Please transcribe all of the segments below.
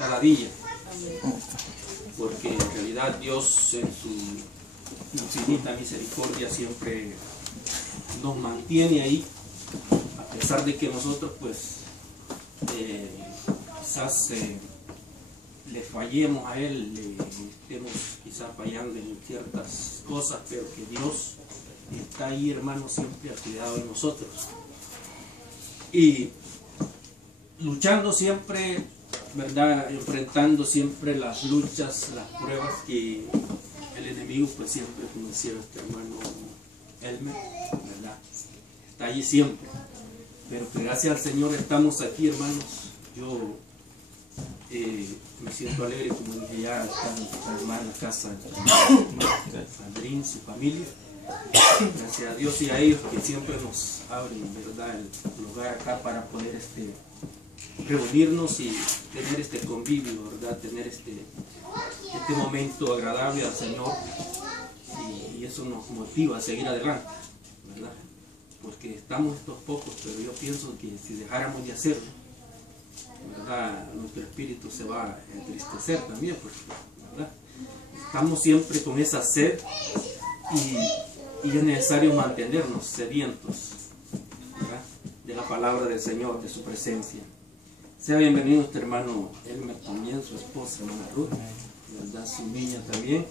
cada día, porque en realidad Dios en su infinita misericordia siempre nos mantiene ahí, a pesar de que nosotros pues quizás le fallemos a Él, le estemos quizás fallando en ciertas cosas, pero que Dios está ahí, hermano, siempre ha cuidado de nosotros. Y luchando siempre, ¿verdad? Enfrentando siempre las luchas, las pruebas que el enemigo, pues siempre, como decía este hermano Elmer, ¿verdad? Está allí siempre. Pero que gracias al Señor estamos aquí, hermanos. Yo me siento alegre, como dije, ya está nuestra hermana en casa, Sandrine, su familia. Gracias a Dios y a ellos que siempre nos abren, ¿verdad?, el lugar acá para poder reunirnos y tener este convivio, ¿verdad?, tener este momento agradable al Señor, y eso nos motiva a seguir adelante, ¿verdad? Porque estamos estos pocos, pero yo pienso que si dejáramos de hacerlo, ¿verdad?, nuestro espíritu se va a entristecer también, porque, ¿verdad?, estamos siempre con esa sed y es necesario mantenernos sedientos, ¿verdad?, de la palabra del Señor, de su presencia. Sea bienvenido este hermano Elmer también, su esposa, hermana Ruth, ¿verdad?, su niña también.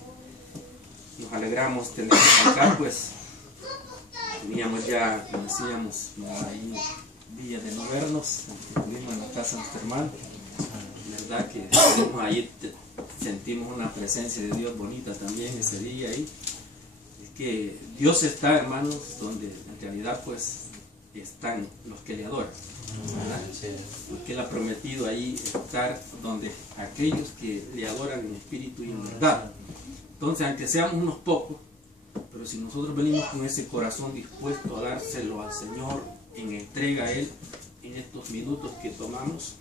Nos alegramos tenerlos acá, pues teníamos ya, como decíamos, ahí días de no vernos, estuvimos en la casa de nuestro hermano, ¿verdad?, que estuvimos ahí, sentimos una presencia de Dios bonita también ese día ahí. Que Dios está, hermanos, donde en realidad pues están los que le adoran, ¿verdad? Porque Él ha prometido ahí estar donde aquellos que le adoran en espíritu y en verdad. Entonces, aunque seamos unos pocos, pero si nosotros venimos con ese corazón dispuesto a dárselo al Señor en entrega a Él en estos minutos que tomamos,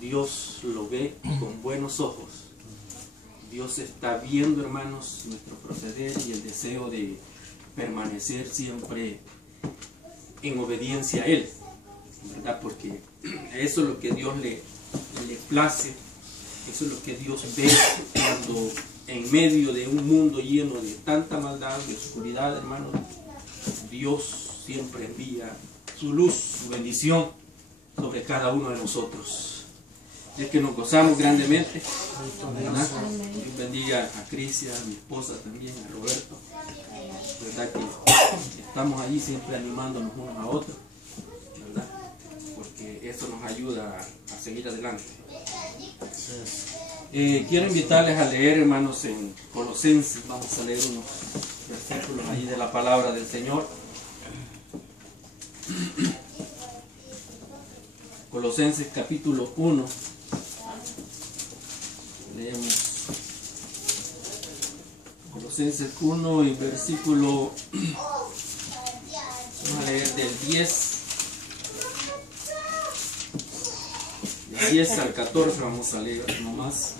Dios lo ve con buenos ojos. Dios está viendo, hermanos, nuestro proceder y el deseo de permanecer siempre en obediencia a Él, ¿verdad? Porque eso es lo que Dios le place, eso es lo que Dios ve cuando en medio de un mundo lleno de tanta maldad, de oscuridad, hermanos, Dios siempre envía su luz, su bendición sobre cada uno de nosotros. Es que nos gozamos grandemente, ¿verdad? Dios bendiga a Crisia, a mi esposa también, a Roberto, ¿verdad? Que estamos allí siempre animándonos unos a otros, ¿verdad? Porque eso nos ayuda a seguir adelante. Quiero invitarles a leer, hermanos, en Colosenses. Vamos a leer unos versículos ahí de la palabra del Señor. Colosenses capítulo 1. Leemos Colosenses 1 y versículo, vamos a leer del 10 al 14, vamos a leer nomás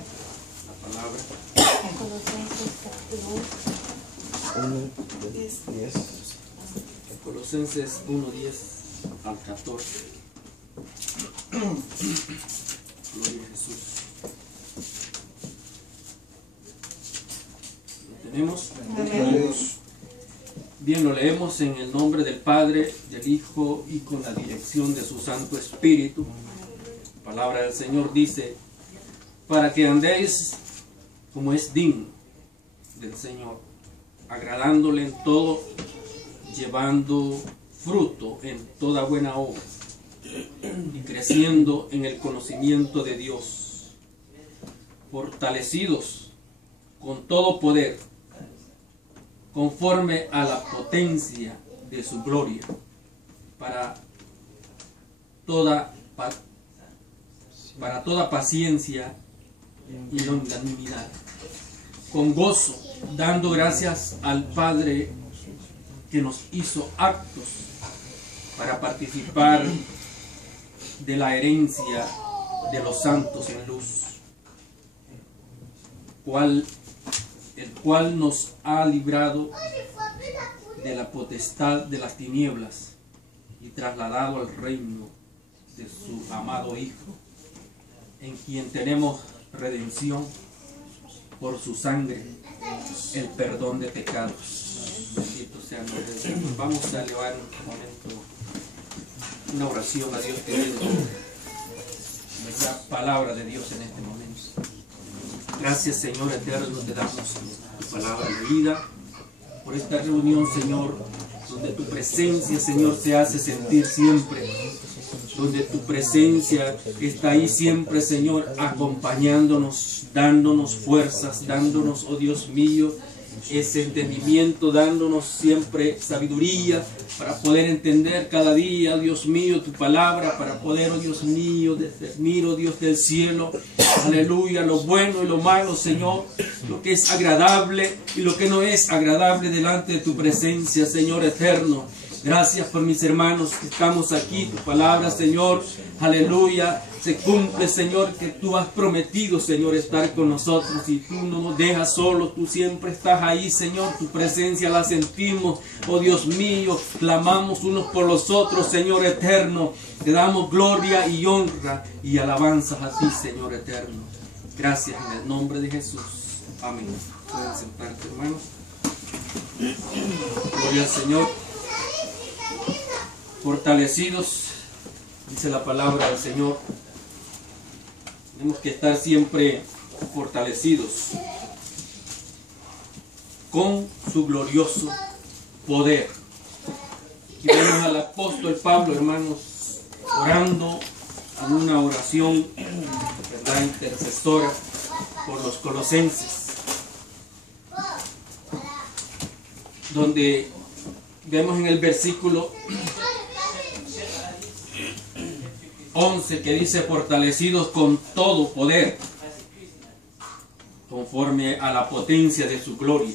la palabra. Colosenses 1, 10 al 14. Gloria a Jesús. ¿Tenemos? Bien, lo leemos en el nombre del Padre, del Hijo y con la dirección de su Santo Espíritu. La palabra del Señor dice: para que andéis como es digno del Señor, agradándole en todo, llevando fruto en toda buena obra y creciendo en el conocimiento de Dios, fortalecidos con todo poder, conforme a la potencia de su gloria, para toda paciencia y longanimidad, con gozo, dando gracias al Padre que nos hizo aptos para participar de la herencia de los santos en luz, el cual nos ha librado de la potestad de las tinieblas y trasladado al reino de su amado Hijo, en quien tenemos redención por su sangre, el perdón de pecados. Bendito sea el nombre del Señor. Vamos a elevar un momento una oración a Dios querido, la palabra de Dios en este momento. Gracias, Señor eterno, te damos tu palabra de vida por esta reunión, Señor, donde tu presencia, Señor, se hace sentir siempre, donde tu presencia está ahí siempre, Señor, acompañándonos, dándonos fuerzas, dándonos, oh Dios mío, ese entendimiento, dándonos siempre sabiduría para poder entender cada día, Dios mío, tu palabra, para poder, oh Dios mío, discernir, oh Dios del cielo, aleluya, lo bueno y lo malo, Señor, lo que es agradable y lo que no es agradable delante de tu presencia, Señor eterno. Gracias por mis hermanos que estamos aquí, tu palabra, Señor, aleluya, se cumple, Señor, que tú has prometido, Señor, estar con nosotros y tú no nos dejas solos, tú siempre estás ahí, Señor, tu presencia la sentimos, oh Dios mío, clamamos unos por los otros, Señor eterno, te damos gloria y honra y alabanzas a ti, Señor eterno. Gracias en el nombre de Jesús, amén. Pueden sentarte, hermanos. Gloria al Señor. Fortalecidos, dice la palabra del Señor. Tenemos que estar siempre fortalecidos con su glorioso poder. Aquí vemos al apóstol Pablo, hermanos, orando en una oración, ¿verdad?, intercesora por los colosenses, donde vemos en el versículo 11 que dice: fortalecidos con todo poder, conforme a la potencia de su gloria.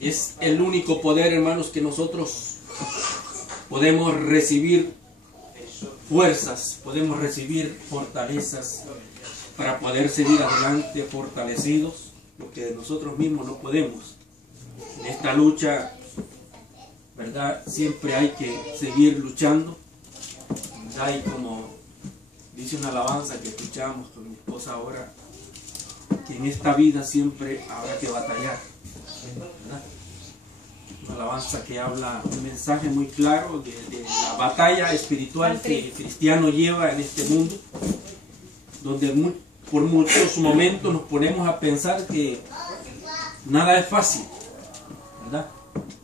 Es el único poder, hermanos, que nosotros podemos recibir fuerzas, podemos recibir fortalezas para poder seguir adelante fortalecidos, porque nosotros mismos no podemos. En esta lucha, ¿verdad?, siempre hay que seguir luchando. Y como dice una alabanza que escuchamos con mi esposa ahora, que en esta vida siempre habrá que batallar, ¿verdad? Una alabanza que habla un mensaje muy claro de la batalla espiritual que el cristiano lleva en este mundo, donde por muchos momentos nos ponemos a pensar que nada es fácil, ¿verdad?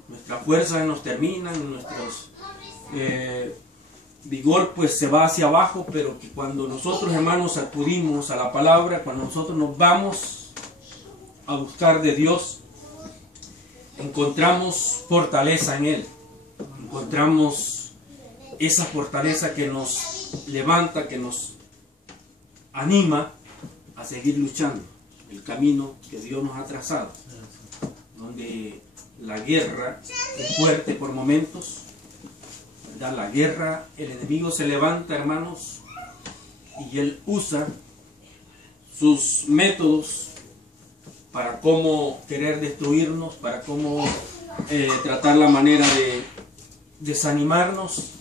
Nuestras fuerzas nos terminan, nuestros vigor pues se va hacia abajo, pero que cuando nosotros, hermanos, acudimos a la palabra, cuando nosotros nos vamos a buscar de Dios, encontramos fortaleza en Él, encontramos esa fortaleza que nos levanta, que nos anima a seguir luchando el camino que Dios nos ha trazado, donde la guerra es fuerte por momentos. La guerra, el enemigo se levanta, hermanos, y él usa sus métodos para cómo querer destruirnos, para cómo tratar la manera de desanimarnos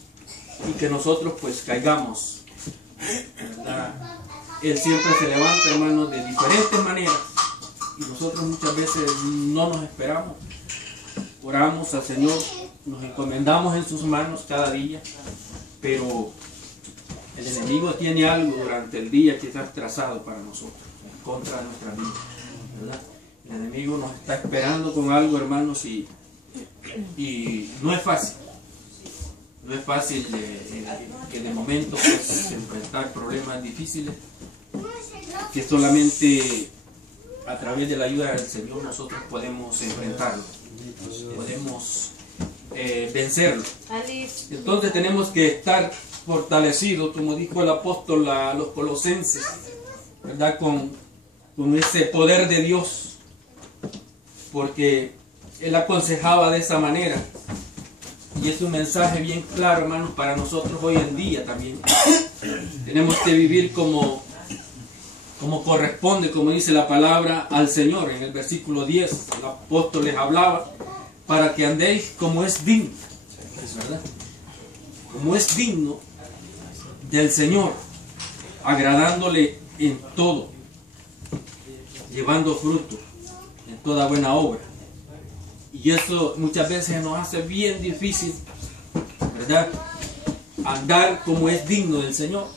y que nosotros pues caigamos, ¿verdad? Él siempre se levanta, hermanos, de diferentes maneras y nosotros muchas veces no nos esperamos. Oramos al Señor, nos encomendamos en sus manos cada día, pero el enemigo tiene algo durante el día que está trazado para nosotros, en contra de nuestra vida, ¿verdad? El enemigo nos está esperando con algo, hermanos, y no es fácil. No es fácil que de momento pues, enfrentar problemas difíciles, que solamente a través de la ayuda del Señor nosotros podemos enfrentarlo, podemos vencerlo. Entonces tenemos que estar fortalecidos, como dijo el apóstol a los colosenses, ¿verdad?, con ese poder de Dios, porque él aconsejaba de esa manera, y es un mensaje bien claro, hermanos, para nosotros hoy en día también. Tenemos que vivir como corresponde, como dice la palabra, al Señor. En el versículo 10 el apóstol les hablaba para que andéis como es digno, ¿es verdad?, como es digno del Señor, agradándole en todo, llevando fruto en toda buena obra. Y eso muchas veces nos hace bien difícil, ¿verdad?, andar como es digno del Señor.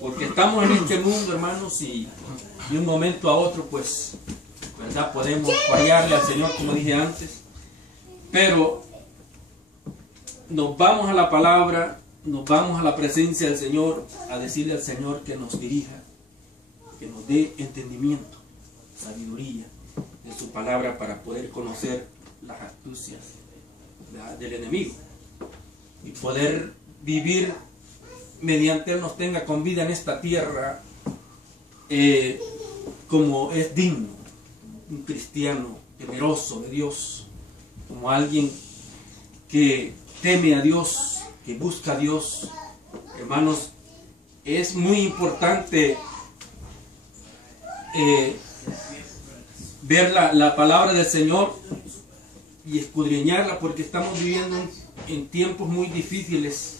Porque estamos en este mundo, hermanos, y de un momento a otro, pues, ¿verdad?, podemos fallarle al Señor, como dije antes. Pero nos vamos a la palabra, nos vamos a la presencia del Señor, a decirle al Señor que nos dirija, que nos dé entendimiento, sabiduría de su palabra para poder conocer las astucias del enemigo y poder vivir mediante Él nos tenga con vida en esta tierra, como es digno un cristiano temeroso de Dios, como alguien que teme a Dios, que busca a Dios. Hermanos, es muy importante ver la palabra del Señor y escudriñarla, porque estamos viviendo en tiempos muy difíciles,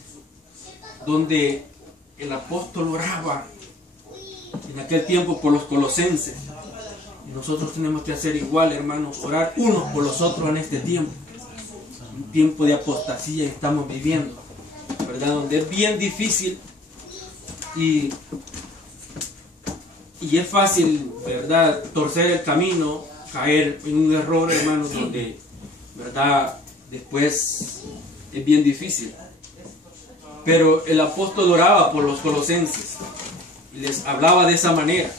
donde el apóstol oraba en aquel tiempo por los colosenses, y nosotros tenemos que hacer igual, hermanos, orar unos por los otros en este tiempo, un tiempo de apostasía que estamos viviendo, ¿verdad?, donde es bien difícil y es fácil, ¿verdad?, torcer el camino, caer en un error, hermanos, donde, ¿verdad?, después es bien difícil. Pero el apóstol oraba por los colosenses y les hablaba de esa manera,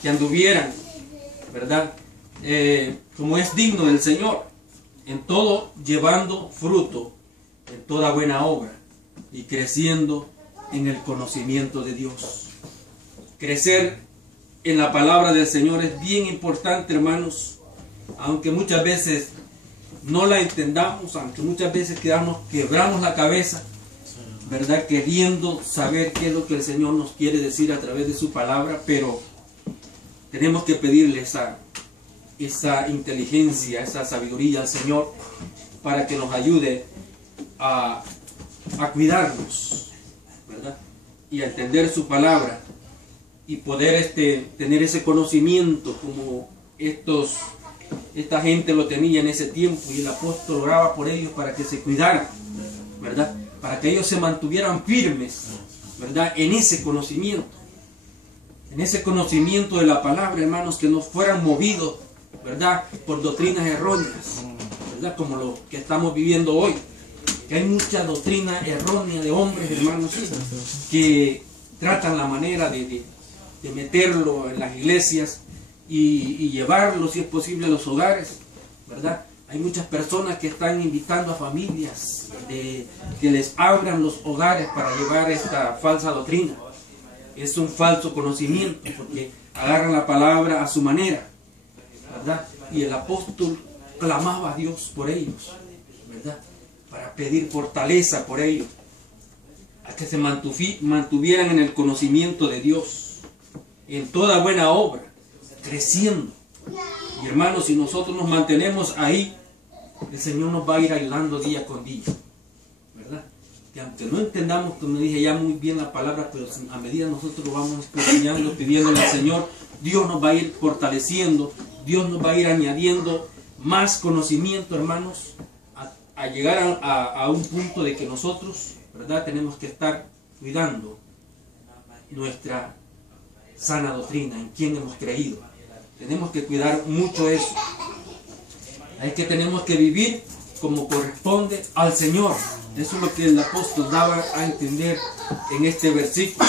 que anduvieran, ¿verdad?, como es digno del Señor, en todo llevando fruto, en toda buena obra, y creciendo en el conocimiento de Dios. Crecer en la palabra del Señor es bien importante, hermanos, aunque muchas veces no la entendamos, aunque muchas veces quebramos la cabeza, ¿verdad?, queriendo saber qué es lo que el Señor nos quiere decir a través de su palabra, pero tenemos que pedirle esa inteligencia, esa sabiduría al Señor, para que nos ayude a cuidarnos, ¿verdad?, y a entender su palabra, y poder tener ese conocimiento como esta gente lo tenía en ese tiempo, y el apóstol oraba por ellos para que se cuidaran, ¿verdad?, para que ellos se mantuvieran firmes, ¿verdad?, en ese conocimiento de la palabra, hermanos, que no fueran movidos, ¿verdad?, por doctrinas erróneas, ¿verdad?, como lo que estamos viviendo hoy, que hay mucha doctrina errónea de hombres, hermanos, que tratan la manera de meterlo en las iglesias y llevarlo, si es posible, a los hogares, ¿verdad? Hay muchas personas que están invitando a familias que les abran los hogares para llevar esta falsa doctrina. Es un falso conocimiento, porque agarran la palabra a su manera, ¿verdad? Y el apóstol clamaba a Dios por ellos, ¿verdad?, para pedir fortaleza por ellos, a que se mantuvieran en el conocimiento de Dios, en toda buena obra, creciendo. Y hermanos, si nosotros nos mantenemos ahí, el Señor nos va a ir ayudando día con día, ¿verdad? Que aunque no entendamos, como dije ya muy bien la palabra, pero a medida nosotros lo vamos escudriñando, pidiéndole al Señor, Dios nos va a ir fortaleciendo, Dios nos va a ir añadiendo más conocimiento, hermanos, a llegar a un punto de que nosotros, ¿verdad?, tenemos que estar cuidando nuestra sana doctrina, en quién hemos creído. Tenemos que cuidar mucho eso. Tenemos que vivir como corresponde al Señor. Eso es lo que el apóstol daba a entender en este versículo.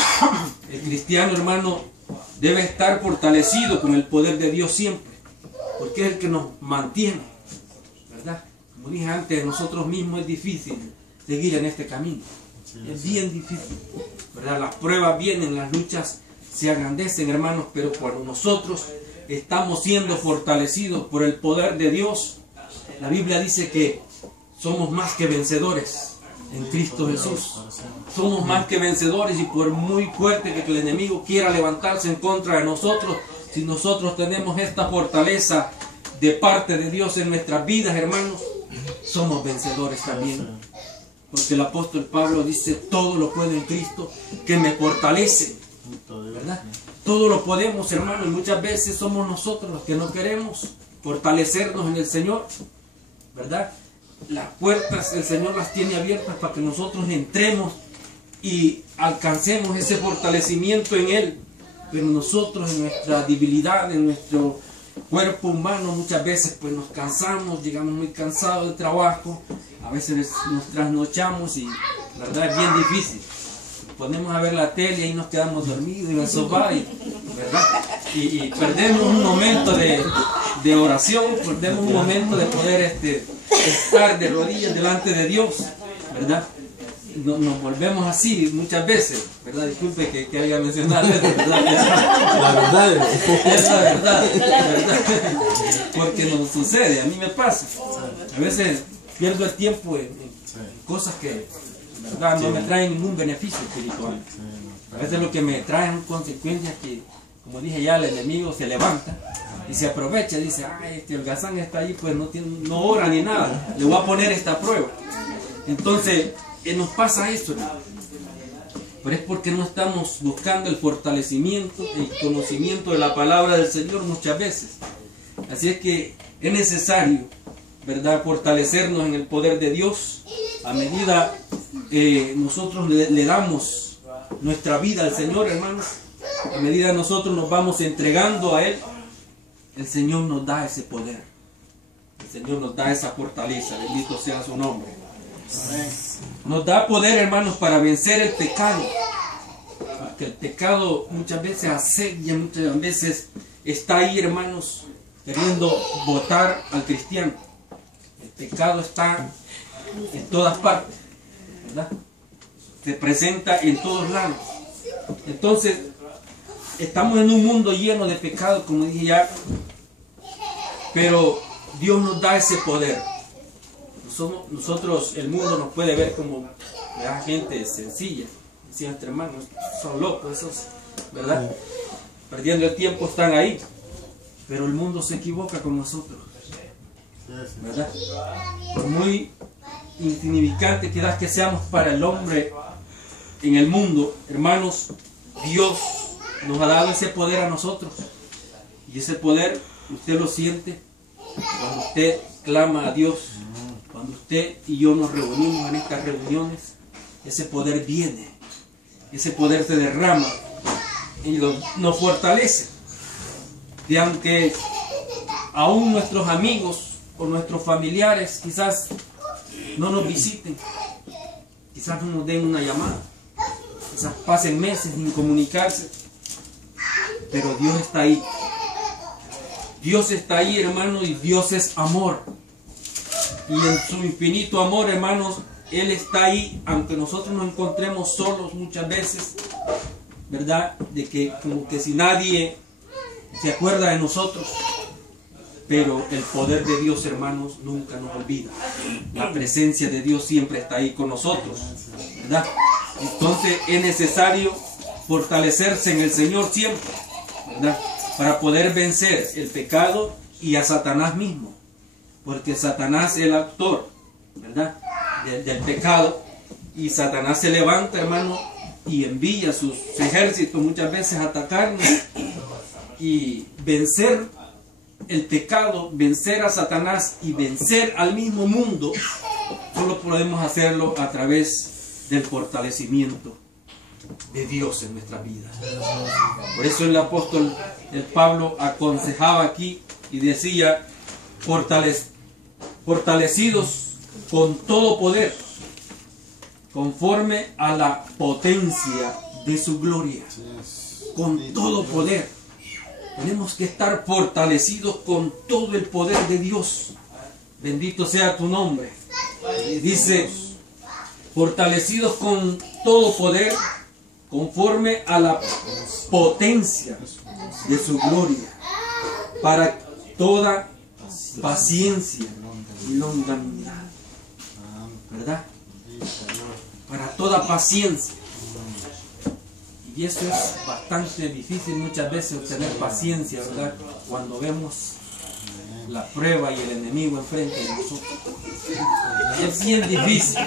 El cristiano, hermano, debe estar fortalecido con el poder de Dios siempre, porque es el que nos mantiene, ¿verdad? Como dije antes, nosotros mismos es difícil seguir en este camino. Es bien difícil, ¿verdad? Las pruebas vienen, las luchas se agrandecen, hermanos, pero cuando nosotros estamos siendo fortalecidos por el poder de Dios, la Biblia dice que somos más que vencedores en Cristo Jesús. Somos más que vencedores, y por muy fuerte que el enemigo quiera levantarse en contra de nosotros, si nosotros tenemos esta fortaleza de parte de Dios en nuestras vidas, hermanos, somos vencedores también. Porque el apóstol Pablo dice, todo lo puedo en Cristo que me fortalece, ¿verdad? Todo lo podemos, hermano, y muchas veces somos nosotros los que no queremos fortalecernos en el Señor, ¿verdad? Las puertas el Señor las tiene abiertas para que nosotros entremos y alcancemos ese fortalecimiento en Él. Pero nosotros en nuestra debilidad, en nuestro cuerpo humano, muchas veces pues nos cansamos, llegamos muy cansados del trabajo, a veces nos trasnochamos y la verdad es bien difícil. Ponemos a ver la tele y nos quedamos dormidos en el sofá, ¿verdad? Y perdemos un momento de oración, perdemos un momento de poder estar de rodillas delante de Dios, ¿verdad? Nos volvemos así muchas veces, ¿verdad? Disculpe que haya mencionado eso, ¿verdad? La verdad es la verdad, porque nos sucede, a mí me pasa. A veces pierdo el tiempo en cosas que, ¿verdad?, no me traen ningún beneficio espiritual. A veces lo que me traen consecuencias que, como dije ya, el enemigo se levanta y se aprovecha, dice, ay, el holgazán está ahí, pues no ora ni nada, le voy a poner esta prueba. Entonces, nos pasa eso, hermano. Pero es porque no estamos buscando el fortalecimiento, el conocimiento de la palabra del Señor muchas veces. Así es que es necesario, ¿verdad?, fortalecernos en el poder de Dios. A medida nosotros le damos nuestra vida al Señor, hermanos, a medida nosotros nos vamos entregando a Él, el Señor nos da ese poder. El Señor nos da esa fortaleza. Bendito sea su nombre. Nos da poder, hermanos, para vencer el pecado. Porque el pecado muchas veces asedia, muchas veces está ahí, hermanos, queriendo botar al cristiano. El pecado está en todas partes, ¿verdad? Se presenta en todos lados. Entonces, estamos en un mundo lleno de pecado, como dije ya, pero Dios nos da ese poder. Nosotros, el mundo nos puede ver como, ¿verdad?, gente sencilla. Decían entre hermanos, son locos esos, ¿verdad? Perdiendo el tiempo están ahí. Pero el mundo se equivoca con nosotros, ¿verdad? Por muy insignificante quizás que seamos para el hombre en el mundo, hermanos, Dios nos ha dado ese poder a nosotros. Y ese poder usted lo siente cuando usted clama a Dios. Cuando usted y yo nos reunimos en estas reuniones, ese poder viene, ese poder se derrama y nos fortalece. Y aunque aún nuestros amigos o nuestros familiares quizás no nos visiten, quizás no nos den una llamada, quizás pasen meses sin comunicarse, pero Dios está ahí. Dios está ahí, hermano, y Dios es amor. Y en su infinito amor, hermanos, Él está ahí, aunque nosotros nos encontremos solos muchas veces, ¿verdad? De que como que si nadie se acuerda de nosotros, pero el poder de Dios, hermanos, nunca nos olvida. La presencia de Dios siempre está ahí con nosotros, ¿verdad? Entonces es necesario fortalecerse en el Señor siempre, ¿verdad?, para poder vencer el pecado y a Satanás mismo. Porque Satanás es el autor, ¿verdad?, del pecado. Y Satanás se levanta, hermano, y envía sus ejércitos muchas veces a atacarnos. Y vencer el pecado, vencer a Satanás y vencer al mismo mundo, solo podemos hacerlo a través del fortalecimiento de Dios en nuestra vida. Por eso el apóstol Pablo aconsejaba aquí y decía, fortalecidos con todo poder, conforme a la potencia de su gloria. Con todo poder. Tenemos que estar fortalecidos con todo el poder de Dios. Bendito sea tu nombre. Dice, fortalecidos con todo poder, conforme a la potencia de su gloria, para toda paciencia y longanimidad, ¿verdad? Para toda paciencia. Y eso es bastante difícil muchas veces, tener paciencia, ¿verdad?, cuando vemos la prueba y el enemigo enfrente de nosotros. Es bien difícil,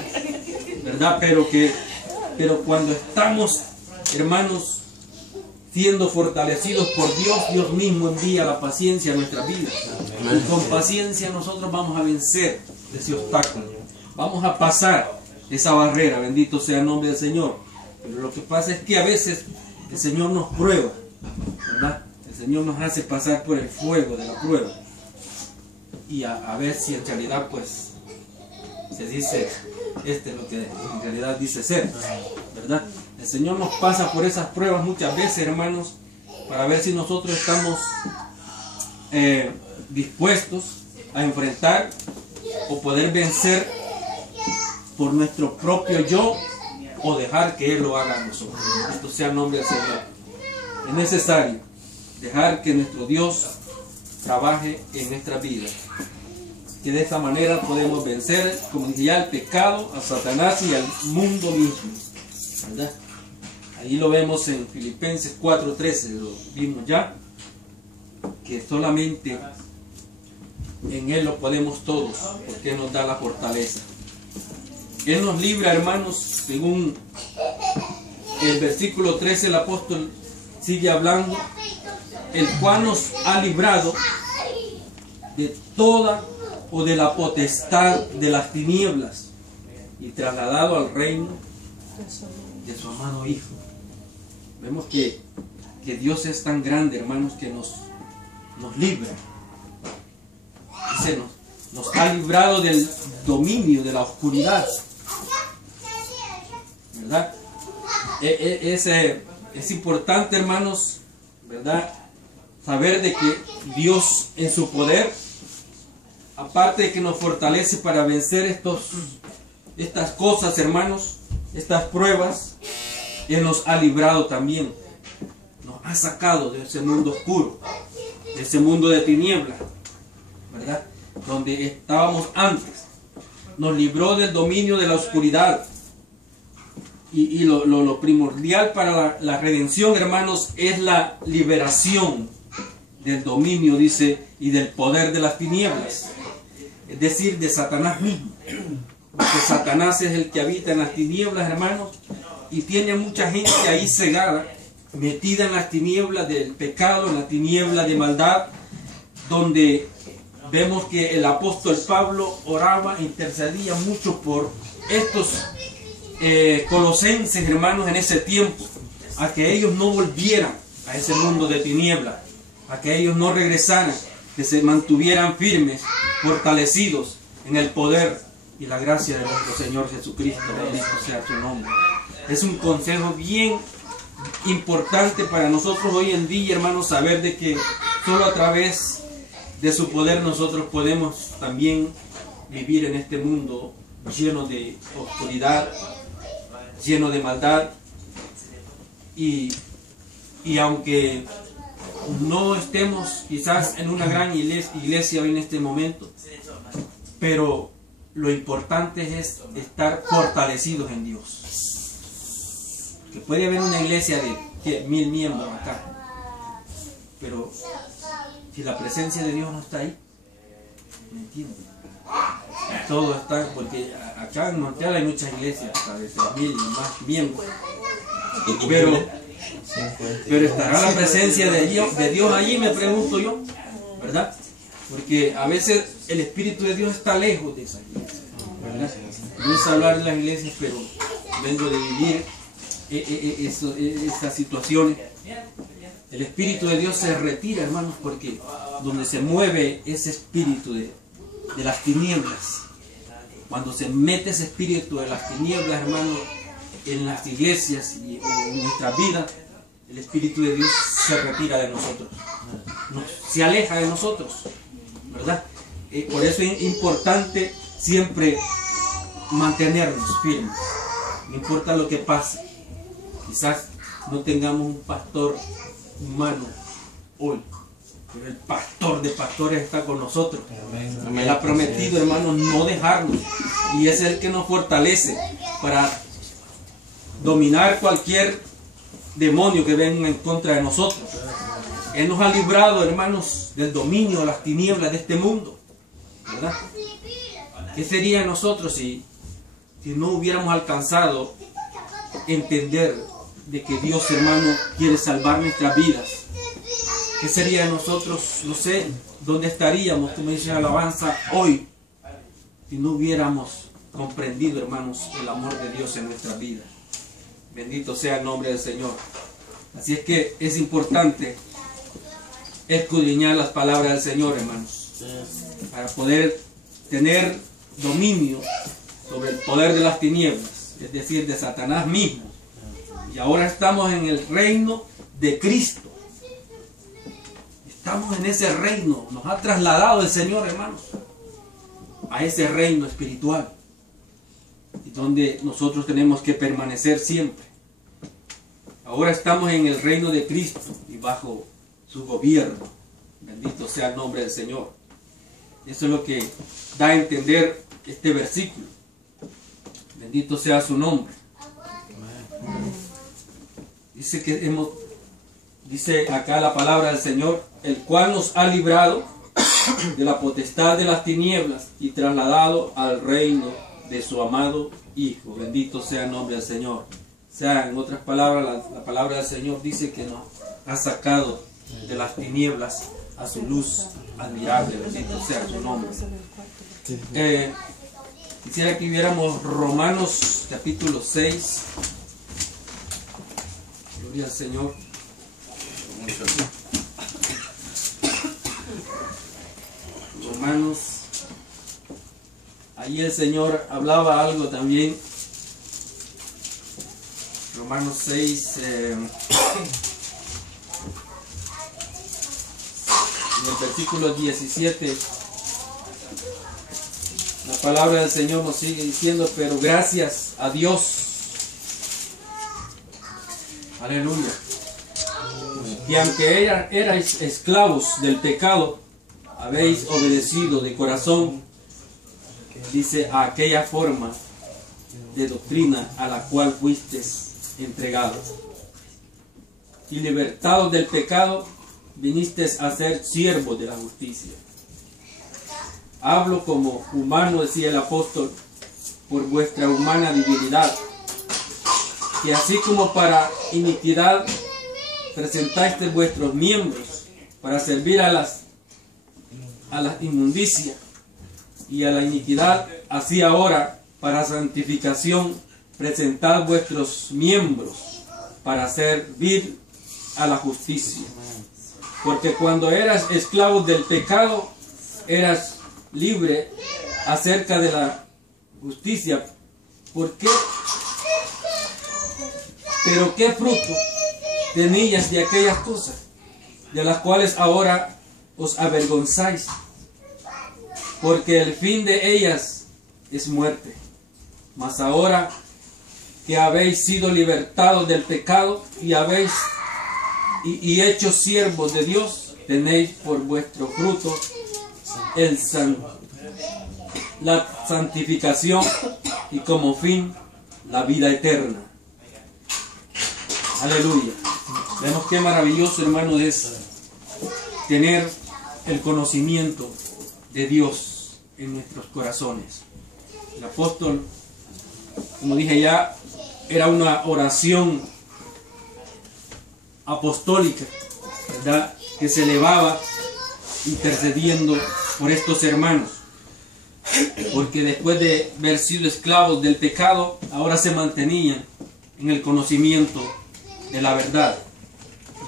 ¿verdad? Pero cuando estamos, hermanos, siendo fortalecidos por Dios, Dios mismo envía la paciencia a nuestras vidas. Y con paciencia nosotros vamos a vencer ese obstáculo. Vamos a pasar esa barrera, bendito sea el nombre del Señor. Pero lo que pasa es que a veces el Señor nos prueba, ¿verdad? El Señor nos hace pasar por el fuego de la prueba. Y a ver si en realidad, pues, se dice, este es lo que en realidad dice ser, ¿verdad? El Señor nos pasa por esas pruebas muchas veces, hermanos, para ver si nosotros estamos dispuestos a enfrentar o poder vencer por nuestro propio yo, o dejar que Él lo haga a nosotros. Esto sea el nombre del Señor. Es necesario dejar que nuestro Dios trabaje en nuestra vida. Que de esta manera podemos vencer, como dije ya, al pecado, a Satanás y al mundo mismo, ¿verdad? Ahí lo vemos en Filipenses 4:13, lo vimos ya, que solamente en Él lo podemos todos, porque Él nos da la fortaleza. Él nos libra, hermanos, según el versículo 13, el apóstol sigue hablando, el cual nos ha librado de toda o de la potestad de las tinieblas y trasladado al reino de su amado Hijo. Vemos que Dios es tan grande, hermanos, que nos libra. Dice, nos ha librado del dominio de la oscuridad, ¿verdad? Es importante, hermanos, ¿verdad?, saber de que Dios en su poder, aparte de que nos fortalece para vencer estas cosas, hermanos, estas pruebas, Él nos ha librado también. Nos ha sacado de ese mundo oscuro, de ese mundo de tinieblas, ¿verdad?, donde estábamos antes. Nos libró del dominio de la oscuridad. Y lo primordial para la redención, hermanos, es la liberación del dominio, dice, y del poder de las tinieblas. Es decir, de Satanás mismo. Porque Satanás es el que habita en las tinieblas, hermanos, y tiene mucha gente ahí cegada, metida en las tinieblas del pecado, en la tiniebla de maldad, donde vemos que el apóstol Pablo oraba, intercedía mucho por estos colosenses, hermanos, en ese tiempo, a que ellos no volvieran a ese mundo de tinieblas, a que ellos no regresaran, que se mantuvieran firmes, fortalecidos en el poder y la gracia de nuestro Señor Jesucristo. Bendito sea su nombre. Es un consejo bien importante para nosotros hoy en día, hermanos, saber de que solo a través de su poder nosotros podemos también vivir en este mundo lleno de oscuridad, lleno de maldad, y aunque no estemos quizás en una gran iglesia hoy en este momento, pero lo importante es estar fortalecidos en Dios. Que puede haber una iglesia de 1000 miembros acá, pero si la presencia de Dios no está ahí, ¿me entiendes? Todo está, porque acá en Montreal hay muchas iglesias, hasta de 3000 y más miembros, pero estará la presencia de Dios allí, me pregunto yo, ¿verdad? Porque a veces el Espíritu de Dios está lejos de esa iglesia, ¿verdad? No es hablar de las iglesias, pero vengo de vivir esas situaciones. El Espíritu de Dios se retira, hermanos, porque donde se mueve ese espíritu de las tinieblas, cuando se mete ese espíritu de las tinieblas, hermanos, en las iglesias y en nuestra vida, el Espíritu de Dios se retira de nosotros, se aleja de nosotros, ¿verdad? Por eso es importante siempre mantenernos firmes, no importa lo que pase. Quizás no tengamos un pastor humano hoy, pero el pastor de pastores está con nosotros. Amén. Él ha prometido, hermanos, no dejarnos, y es el que nos fortalece para dominar cualquier demonio que venga en contra de nosotros. Él nos ha librado, hermanos, del dominio de las tinieblas de este mundo, ¿verdad? ¿Qué sería de nosotros si si no hubiéramos alcanzado a entender de que Dios, hermano, quiere salvar nuestras vidas, ¿qué sería de nosotros? No sé, ¿dónde estaríamos, como dice la alabanza, hoy? Si no hubiéramos comprendido, hermanos, el amor de Dios en nuestra vida. Bendito sea el nombre del Señor. Así es que es importante escudriñar las palabras del Señor, hermanos, para poder tener dominio sobre el poder de las tinieblas, es decir, de Satanás mismo. Y ahora estamos en el reino de Cristo. Estamos en ese reino. Nos ha trasladado el Señor, hermanos, a ese reino espiritual, donde nosotros tenemos que permanecer siempre. Ahora estamos en el reino de Cristo y bajo su gobierno. Bendito sea el nombre del Señor. Eso es lo que da a entender este versículo. Bendito sea su nombre. Dice acá la palabra del Señor, el cual nos ha librado de la potestad de las tinieblas y trasladado al reino de su amado Hijo. Bendito sea el nombre del Señor. O sea, en otras palabras, la palabra del Señor dice que nos ha sacado de las tinieblas a su luz admirable. Bendito sea su nombre. Quisiera que viéramos Romanos capítulo 6. Gloria al Señor. Romanos. Ahí el Señor hablaba algo también. Romanos 6. En el versículo 17. La palabra del Señor nos sigue diciendo, pero gracias a Dios. Aleluya. Y aunque erais esclavos del pecado, habéis obedecido de corazón, dice, a aquella forma de doctrina a la cual fuisteis entregados. Y libertados del pecado, vinisteis a ser siervos de la justicia. Hablo como humano, decía el apóstol, por vuestra humana debilidad, que así como para iniquidad presentaste vuestros miembros para servir a la inmundicia y a la iniquidad, así ahora para santificación presentad vuestros miembros para servir a la justicia. Porque cuando eras esclavo del pecado, eras libre acerca de la justicia. ¿Por qué? Pero ¿qué fruto tenías de aquellas cosas de las cuales ahora os avergonzáis? Porque el fin de ellas es muerte. Mas ahora que habéis sido libertados del pecado y hechos siervos de Dios, tenéis por vuestro fruto la santificación y como fin la vida eterna. Aleluya. Vemos qué maravilloso, hermano, es tener el conocimiento de Dios en nuestros corazones. El apóstol, como dije ya, era una oración apostólica, ¿verdad?, que se elevaba intercediendo por estos hermanos, porque después de haber sido esclavos del pecado, ahora se mantenían en el conocimiento de la verdad.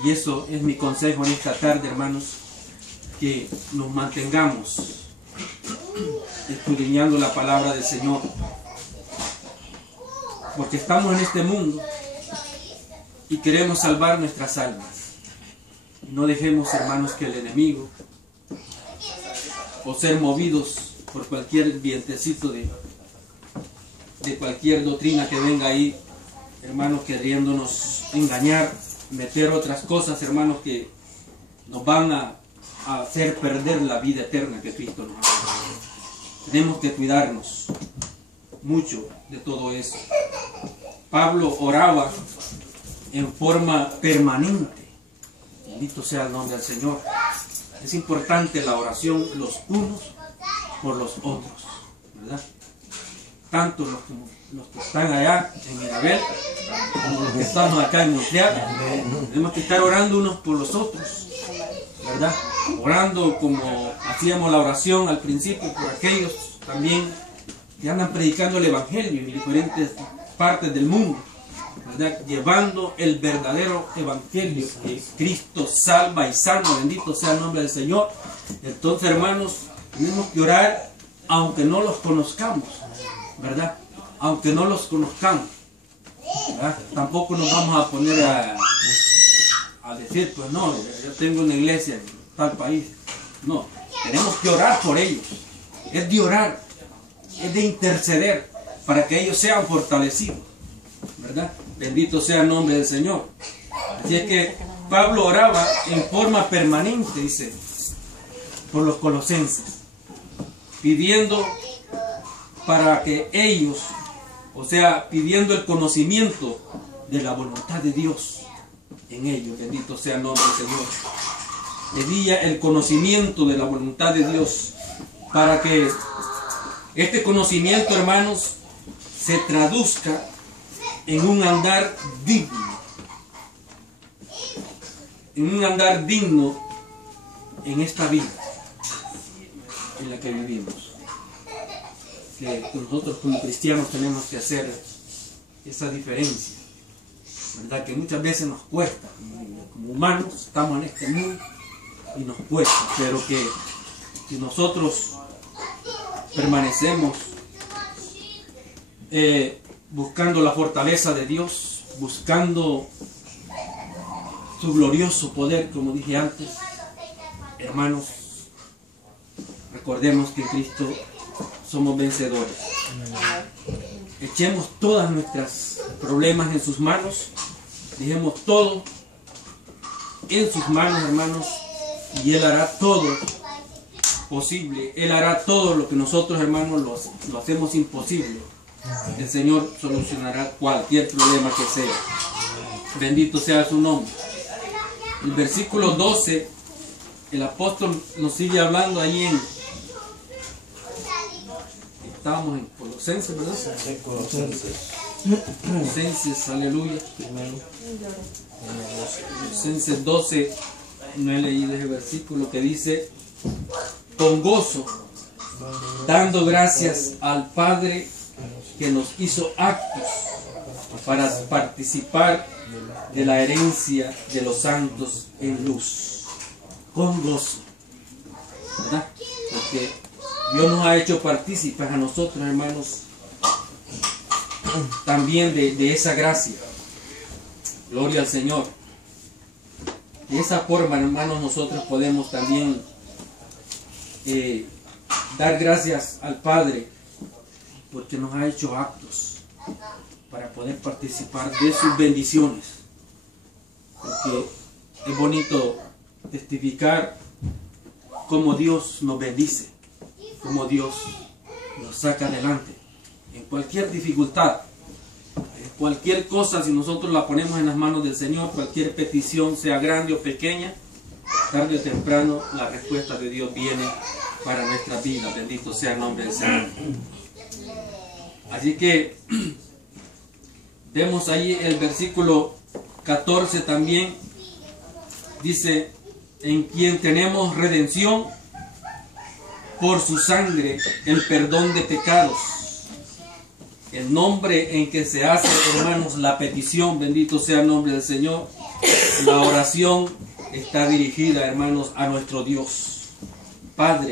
Y eso es mi consejo en esta tarde, hermanos, que nos mantengamos escudriñando la palabra del Señor, porque estamos en este mundo y queremos salvar nuestras almas. Y no dejemos, hermanos, que el enemigo, o ser movidos por cualquier vientecito de cualquier doctrina que venga ahí, hermanos, queriéndonos engañar, meter otras cosas, hermanos, que nos van a hacer perder la vida eterna que Cristo nos ha dado. Tenemos que cuidarnos mucho de todo eso. Pablo oraba en forma permanente. Bendito sea el nombre del Señor. Es importante la oración los unos por los otros, ¿verdad? tanto los que están allá en Mirabel, como los que estamos acá en Montreal. Tenemos que estar orando unos por los otros, ¿verdad? Orando como hacíamos la oración al principio por aquellos también que andan predicando el Evangelio en diferentes partes del mundo, ¿verdad? Llevando el verdadero Evangelio, que Cristo salva y sana, bendito sea el nombre del Señor. Entonces, hermanos, tenemos que orar aunque no los conozcamos, ¿verdad? Aunque no los conozcamos, ¿verdad? Tampoco nos vamos a poner a decir, pues no, yo tengo una iglesia en tal país. No, tenemos que orar por ellos. Es de orar, es de interceder para que ellos sean fortalecidos, ¿verdad? Bendito sea el nombre del Señor. Así es que Pablo oraba en forma permanente, dice, por los colosenses, pidiendo para que ellos, o sea, pidiendo el conocimiento de la voluntad de Dios en ellos. Bendito sea el nombre del Señor. Pedía el conocimiento de la voluntad de Dios para que este conocimiento, hermanos, se traduzca en un andar digno. En un andar digno en esta vida en la que vivimos. Que nosotros como cristianos tenemos que hacer esa diferencia, ¿verdad? Que muchas veces nos cuesta, como humanos estamos en este mundo y nos cuesta, pero que si nosotros permanecemos buscando la fortaleza de Dios, buscando su glorioso poder, como dije antes, hermanos, recordemos que en Cristo somos vencedores. Echemos todas nuestras problemas en sus manos, dejemos todo en sus manos, hermanos, y Él hará todo posible. Él hará todo lo que nosotros, hermanos, lo hacemos imposible. El Señor solucionará cualquier problema que sea. Bendito sea su nombre. El versículo 12, el apóstol nos sigue hablando ahí estábamos en Colosenses, ¿verdad? Sí, Colosenses, aleluya. Colosenses 12, no he leído ese versículo que dice: con gozo, dando gracias al Padre que nos hizo aptos para participar de la herencia de los santos en luz. Con gozo, ¿verdad? Porque Dios nos ha hecho partícipes a nosotros, hermanos, también de esa gracia. Gloria al Señor. De esa forma, hermanos, nosotros podemos también dar gracias al Padre porque nos ha hecho aptos para poder participar de sus bendiciones. Porque es bonito testificar cómo Dios nos bendice, cómo Dios nos saca adelante en cualquier dificultad, en cualquier cosa. Si nosotros la ponemos en las manos del Señor, cualquier petición, sea grande o pequeña, tarde o temprano la respuesta de Dios viene para nuestra vida. Bendito sea el nombre del Señor. Así que vemos ahí el versículo 14 también, dice: en quien tenemos redención por su sangre, el perdón de pecados. El nombre en que se hace, hermanos, la petición, bendito sea el nombre del Señor. La oración está dirigida, hermanos, a nuestro Dios Padre.